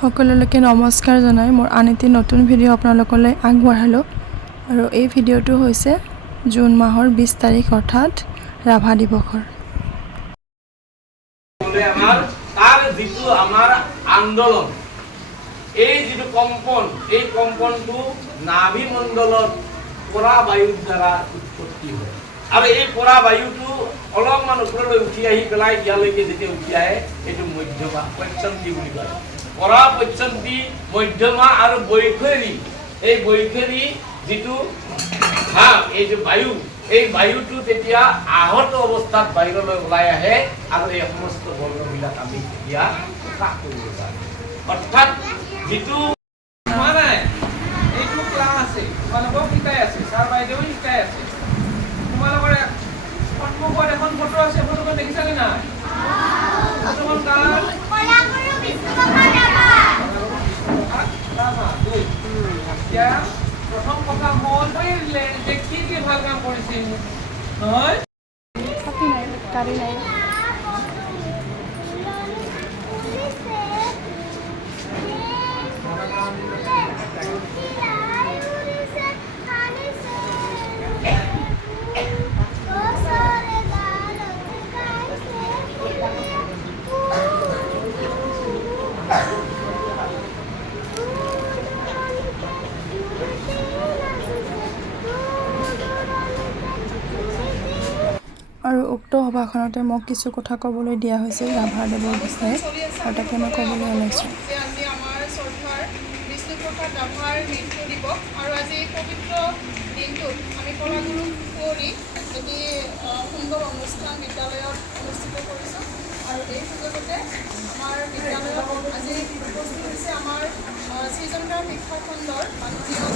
সকলোকে নমস্কাৰ জনাই মোৰ আন এটি নতুন ভিডিঅ' আপোনালোকলৈ আগবঢ়ালোঁ আৰু এই ভিডিঅ'টো হৈছে জুন মাহৰ 20 তাৰিখ অৰ্থাৎ ৰাভা দিৱসৰ তাৰ যিটো আমাৰ আন্দোলন এই যিটো কম্পন এই কম্পনটো নাভি মণ্ডলত পৰা বায়ুৰ দ্বাৰা উৎপত্তি হয় আৰু এই পৰা বায়ুটো অলপমান ওপৰলৈ উঠি আহি পেলাই ইয়ালৈকে যেতিয়া উঠি আহে এইটো মধ্যমা পঞ্চন্তি বুলি কয় পৰা পঞ্চন্তি মধ্যমা আৰু বৈখৰী এই বৈখৰী যিটো এই যে বায়ু এই বায়ুটো তেতিয়া আহত অৱস্থাত বাহিৰলৈ ওলাই আহে আৰু এই সমস্ত বৰ্ণবিলাক আমি তেতিয়া প্ৰকাশ কৰিব পাৰোঁ অৰ্থাৎ যিটো মানে এইটো ক্লাছ আছে তোমালোকক শিকাই আছে ছাৰ বাইদেউ শিকাই আছে তোমালোকৰ সন্মুখত এখন ফটো আছে ফটোখন দেখিছানে নাই ফটোখন কাৰ এতিয়া প্ৰথম কথা হ'ল যে কি ভাল কাম কৰিছিল নহয় গাড়ী নাই আৰু উক্ত সভাখনতে মোক কিছু কথা ক'বলৈ দিয়া হৈছিল ৰাভাদেৱৰ বিষয়ে আৰু তাকে মই ক'বলৈ ওলাইছোঁ আজি আমাৰ শ্ৰদ্ধাৰ বিষ্ণুপ্ৰসাদ ৰাভাৰ মৃত্যু দিৱস আৰু আজি এই পবিত্ৰ দিনটোত আমি কলাগুৰু কৰি এটি সুন্দৰ অনুষ্ঠান বিদ্যালয়ত অনুষ্ঠিত কৰিছোঁ আৰু এই সুযোগতে আমাৰ বিদ্যালয়ত আজি উপস্থিত হৈছে আমাৰ সৃজনকাৰ শিক্ষা খণ্ডৰ মাননীয়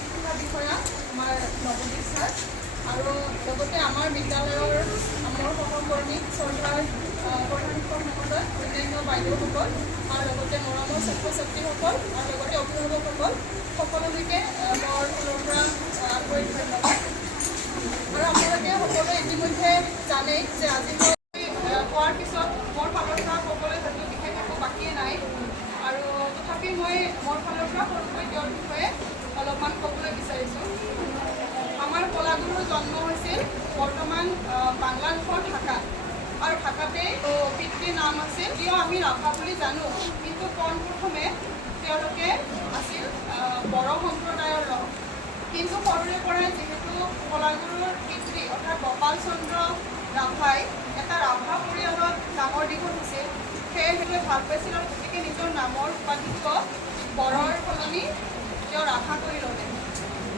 শিক্ষা বিষয়া আমাৰ নৱদীপ ছাৰ আৰু লগতে আমাৰ বিদ্যালয়ৰ মোৰ সহকৰ্মী শ্ৰদ্ধাৰ প্ৰধান শিক্ষক মহোদয় অন্যান্য বাইদেউসকল আৰু লগতে মৰমৰ ছাত্ৰ ছাত্ৰীসকল আৰু লগতে অভিভাৱকসকল সকলোলৈকে মোৰ ফালৰ পৰা আন্তৰিক ধন্যবাদ আৰু আপোনালোকে সকলোৱে ইতিমধ্যে জানেই যে আজি মই কোৱাৰ পিছত মোৰ ফালৰ পৰা ক'বলৈ হয়তো বিশেষ একো বাকীয়ে নাই আৰু তথাপি মই মোৰ ফালৰ পৰা সৰুকৈ তেওঁৰ বিষয়ে অলপমান ক'বলৈ বিচাৰিছোঁ আমাৰ কলাগুৰুৰ জন্ম হৈছিল বৰ্তমান বাংলাদেশৰ ঢাকাত আৰু ঢাকাতে পিতৃৰ নাম আছিল কিয় আমি ৰাভা বুলি জানো কিন্তু পোনপ্ৰথমে তেওঁলোকে আছিল বড়ো সম্প্ৰদায়ৰ লোক কিন্তু সৰুৰে পৰাই যিহেতু কলাগুৰুৰ পিতৃ অৰ্থাৎ গোপাল চন্দ্ৰ ৰাভাই এটা ৰাভা পৰিয়ালত ডাঙৰ দীঘল হৈছিল সেয়েহে ভাল পাইছিল আৰু গতিকে নিজৰ নামৰ উপাধিত্ব বড়োৰ সলনি তেওঁ ৰাভা কৰি ল'লে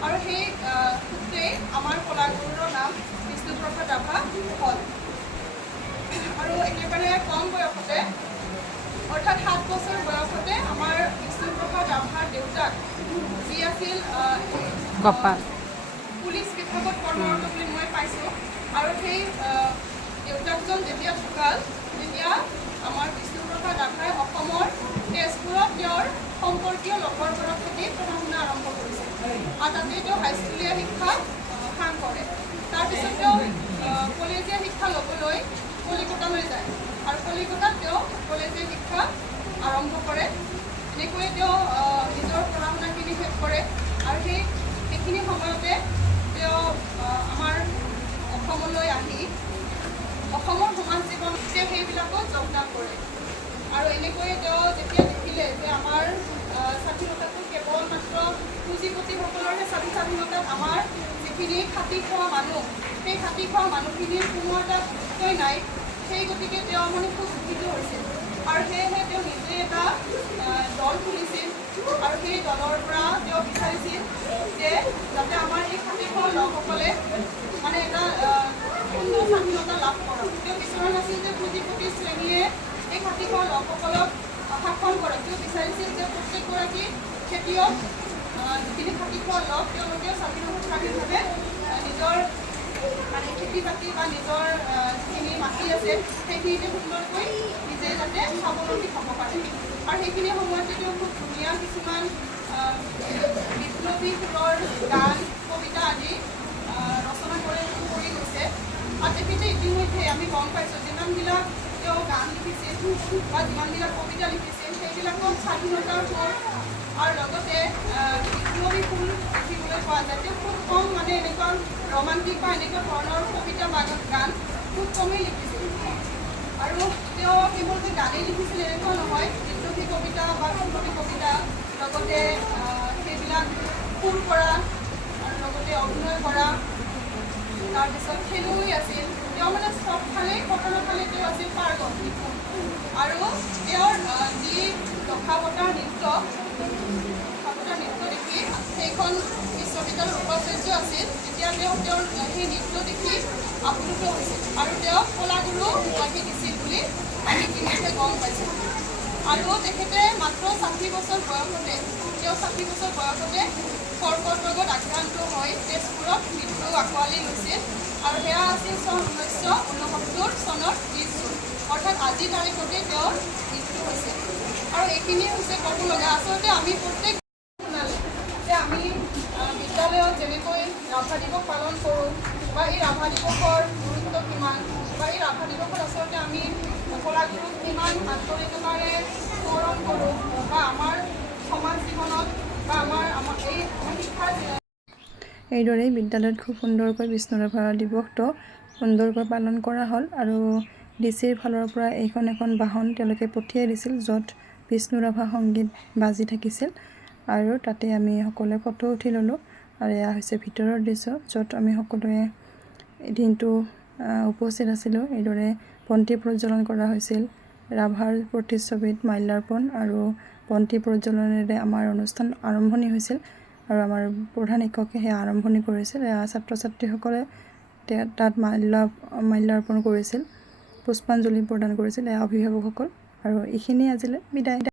আৰু সেই সূত্ৰেই আমাৰ কলাগুৰুৰ নাম বিষ্ণুপ্ৰসাদ ৰাভা হ'ল আৰু একেবাৰে কম বয়সতে অৰ্থাৎ 7 বছৰ বয়সতে আমাৰ বিষ্ণুপ্ৰসাদ ৰাভাৰ দেউতাক যি আছিল পুলিচ বিভাগত কৰ্মৰত বুলি মই পাইছোঁ আৰু সেই দেউতাকজন যেতিয়া ঢুকাল তেতিয়া আমাৰ বিষ্ণুপ্ৰসাদ ৰাভাই অসমৰ তেজপুৰত তেওঁৰ সম্পৰ্কীয় লোকৰ ঘৰত থাকি পঢ়া শুনা আৰম্ভ কৰিছিল আৰু তাতে তেওঁ হাইস্কুলীয়া শিক্ষা সাং কৰে তাৰপিছত তেওঁ কলেজীয়া শিক্ষা ল'বলৈ কলিকতালৈ যায় আৰু কলিকতাত তেওঁ কলেজীয়া শিক্ষা আৰম্ভ কৰে এনেকৈয়ে তেওঁ নিজৰ পঢ়া শুনাখিনি শেষ কৰে আৰু সেইখিনি সময়তে তেওঁ আমাৰ অসমলৈ আহি অসমৰ সমাজ জীৱন তেওঁ সেইবিলাকত যোগদান কৰে আৰু এনেকৈয়ে তেওঁ যেতিয়া দেখিলে যে আমাৰ স্বাধীনতাটো কেৱল মাত্ৰ পুঁজিপতিসকলৰহে স্বাধীনতাত আমাৰ যিখিনি খাটি খোৱা মানুহ সেই খাটি খোৱা মানুহখিনিৰ কোনো এটা বিষয় নাই সেই গতিকে তেওঁ মানে খুব দুখিত হৈছিল আৰু সেয়েহে তেওঁ নিজে এটা দল খুলিছিল আৰু সেই দলৰ পৰা তেওঁ বিচাৰিছিল যে যাতে আমাৰ এই খাটি খোৱা লোকসকলে মানে এটা সুন্দৰ স্বাধীনতা লাভ কৰক তেওঁ বিচৰা নাছিল যে পুঁজিপতি শ্ৰেণীয়ে এই খাটি খোৱা লোকসকলক শাসন কৰক তেওঁ বিচাৰিছিল যে প্ৰত্যেকগৰাকী খেতিয়ক যিখিনি খাটি খোৱা লোক তেওঁলোকে স্বাধীনভাৱে নিজৰ মানে খেতি বাতি বা নিজৰ যিখিনি মাটি আছে সেইখিনিতে সুন্দৰকৈ নিজে যাতে স্বাৱলম্বী হ'ব পাৰে আৰু সেইখিনি সময়তে তেওঁ খুব ধুনীয়া কিছুমান বিপ্লৱী সুৰৰ গান কবিতা আদি ৰচনা কৰি গৈছে আৰু তেখেতে ইতিমধ্যে আমি গম পাইছোঁ যিমানবিলাক তেওঁ গান লিখিছিল বা যিমানবিলাক কবিতা লিখিছিল সেইবিলাকত স্বাধীনতাৰ সুৰ আৰু লগতে বিপ্লৱী ফুল দেখিবলৈ পোৱা যায়। তেওঁ খুব কম মানে এনেকুৱা ৰোমান্টিক বা এনেকুৱা ধৰণৰ কবিতা বা গান খুব কমেই লিখিছিল। আৰু তেওঁ কেৱল যে গানেই লিখিছিল এনেকুৱা নহয়, বিদ্ৰোহী কবিতা বা বিপ্লৱী কবিতা লগতে সেইবিলাক সুৰ কৰা আৰু লগতে অভিনয় কৰা, তাৰপিছত খেলুৱৈ আছিল। তেওঁ মানে চবফালেই সকলো ফালে তেওঁ আছিল পাৰ্গত। আৰু তেওঁৰ যি দশাৱতাৰ নৃত্য দেখি সেইখন বিশ্ববিদ্যালয়ৰ উপাচাৰ্য আছিল। তেতিয়া তেওঁৰ সেই নৃত্য দেখি আপ্লুত হৈছিল আৰু তেওঁক কলাগুৰু উপাধি দিছিল বুলি আমি ইতিমধ্যে গম পাইছোঁ। আৰু তেখেতে মাত্ৰ 60 বছৰ বয়সতে কৰ্কট ৰোগত আক্ৰান্ত হৈ তেজপুৰত মৃত্যু আঁকোৱালি লৈছিল। আৰু সেয়া আছিল চন 1969 চনৰ 20 জুন, অৰ্থাৎ আজিৰ তাৰিখতে তেওঁৰ মৃত্যু হৈছিল। আৰু এইখিনিয়ে হৈছে ক'ব লগা। আচলতে আমি প্ৰত্যেক যে আমি বিদ্যালয়ত যেনেকৈ ৰাভা দিৱস পালন কৰোঁ বা এই ৰাভা দিৱসৰ গুৰুত্ব কিমান বা এই ৰাভা দিৱসত আচলতে আমি কলাগুৰুক কিমান আন্তৰিকতাৰে স্মৰণ কৰোঁ বা আমাৰ সমাজ জীৱনত বা আমাৰ এই শিক্ষাৰ এইদৰেই বিদ্যালয়ত খুব সুন্দৰকৈ বিষ্ণুৰাভা দিৱসটো সুন্দৰকৈ পালন কৰা হ'ল। আৰু ডিচিৰ ফালৰ পৰা এখন বাহন তেওঁলোকে পঠিয়াই দিছিল, য'ত বিষ্ণুৰাভা সংগীত বাজি থাকিছিল। আৰু তাতে আমি সকলোৱে ফটো উঠি ল'লোঁ। আৰু এয়া হৈছে ভিতৰৰ দৃশ্য, য'ত আমি সকলোৱে দিনটো উপস্থিত আছিলোঁ। এইদৰে বন্তি প্ৰজ্বলন কৰা হৈছিল। ৰাভাৰ প্ৰতিচ্ছবিত মাল্যাৰ্পণ আৰু বন্তি প্ৰজ্বলনেৰে আমাৰ অনুষ্ঠান আৰম্ভণি হৈছিল। আৰু আমাৰ প্ৰধান শিক্ষকে সেয়া আৰম্ভণি কৰিছিল। ছাত্ৰ ছাত্ৰীসকলে তাত মাল্যাৰ্পণ কৰিছিল, পুষ্পাঞ্জলি প্ৰদান কৰিছিল, অভিভাৱকসকল। আৰু এইখিনি আজিলৈ বিদায়।